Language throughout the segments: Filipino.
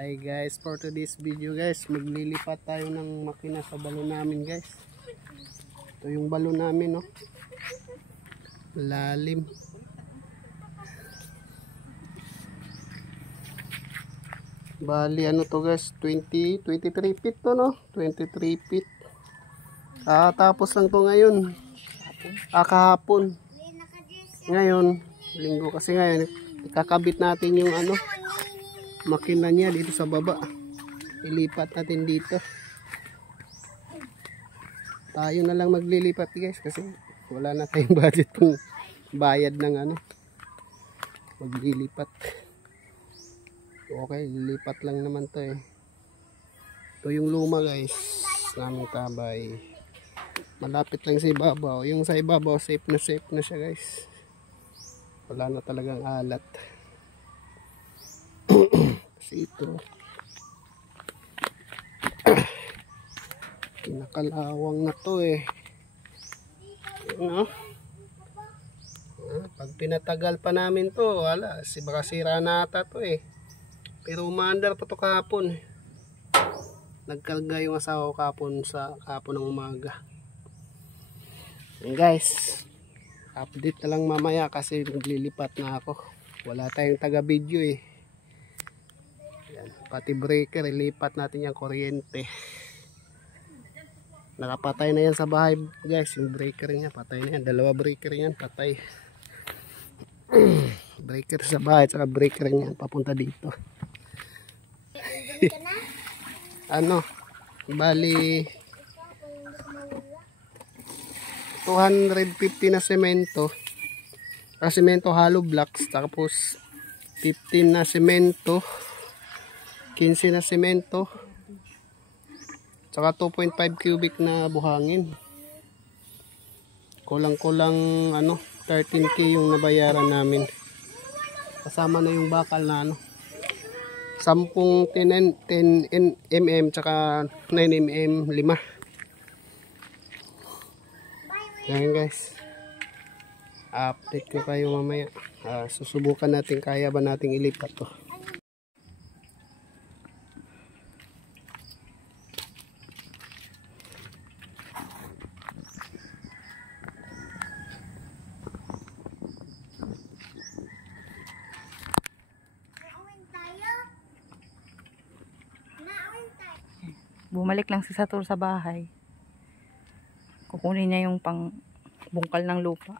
Hi guys, for today's video guys, maglilipat tayo ng makina sa balon namin guys. Ito yung balon namin, no. Lalim. Bali ano to guys, 23 feet to, no. 23 feet. Tapos lang to ngayon. Kahapon. Ngayon, linggo kasi ngayon, ikakabit natin yung ano, makina niya dito sa baba. Ilipat natin dito. Tayo na lang maglilipat guys kasi wala na tayong budget kung bayad ng ano, maglilipat. Okay, lilipat lang naman to eh. Ito yung luma guys, naming tabay. Malapit lang sa ibabaw. Yung sa ibabaw safe na siya guys. Wala na talagang alat. Kasi ito kinakalawang na to eh. Yun, no? Pag pinatagal pa namin to, wala, baka sira na ata to eh. Pero umaandar pa to kahapon. Nagkarga yung asawa ko kahapon ng umaga. And guys, update na lang mamaya kasi naglilipat na ako. Wala tayong taga video eh. Yan, pati breaker, ilipat natin yung kuryente. Nakapatay na yan sa bahay guys. Yung breaker niya, patay na yan. Dalawa breaker yan, patay. Breaker sa bahay, saka breaker niya papunta dito. Ano, bali 250 na semento. Semento hollow blocks, tapos 15 na semento, 15 na semento, saka 2.5 cubic na buhangin. Kulang-kulang ano, 13k yung nabayaran namin. Kasama na yung bakal na ano, 10 mm saka 9 mm 5. Yan guys, update ko kayo mamaya. Susubukan natin kaya ba nating ilipat to. Bumalik lang si Satur sa bahay. Kukunin niya yung pang bungkal ng lupa.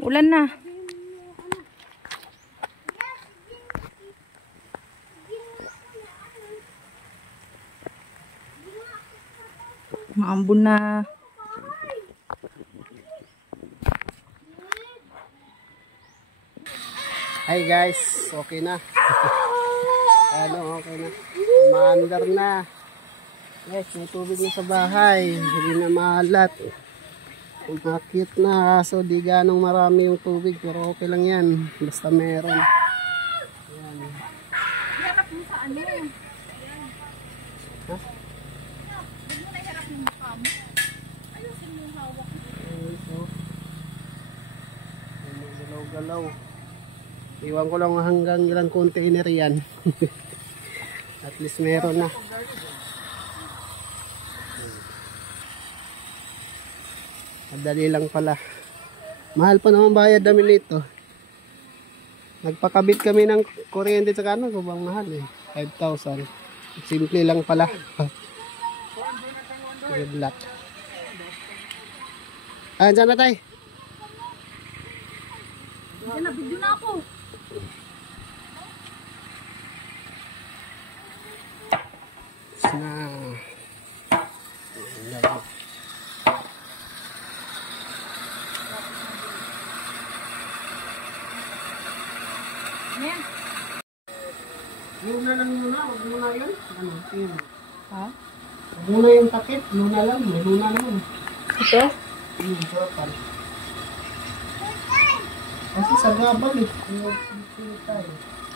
Ulan na. Maambon na. Hi guys, okay na. Ano, okay na. Maandar na. Guys, may tubig na sa bahay. Hindi na maalat. Umakit na. So, di ganong marami yung tubig. Pero okay lang yan. Basta meron. Yan. Harap mo sa ano? Ha? Galaw-galaw. Iwan ko lang hanggang ilang container yan. At least meron na. Madali lang pala. Mahal pa naman bayad namin nito. Nagpakabit kami ng kuryente sa kano, kubang mahal eh. 5,000. Simple lang pala. Good luck. Diyan na tayo. Diyan na, video na ako. Ayan. Muna lang muna, huwag muna yun. Ano, yun. Ha? Huwag muna yung takip, muna lang, may luna naman. Ito? Sarap pala. Kasi sa gabal eh.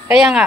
Kaya nga,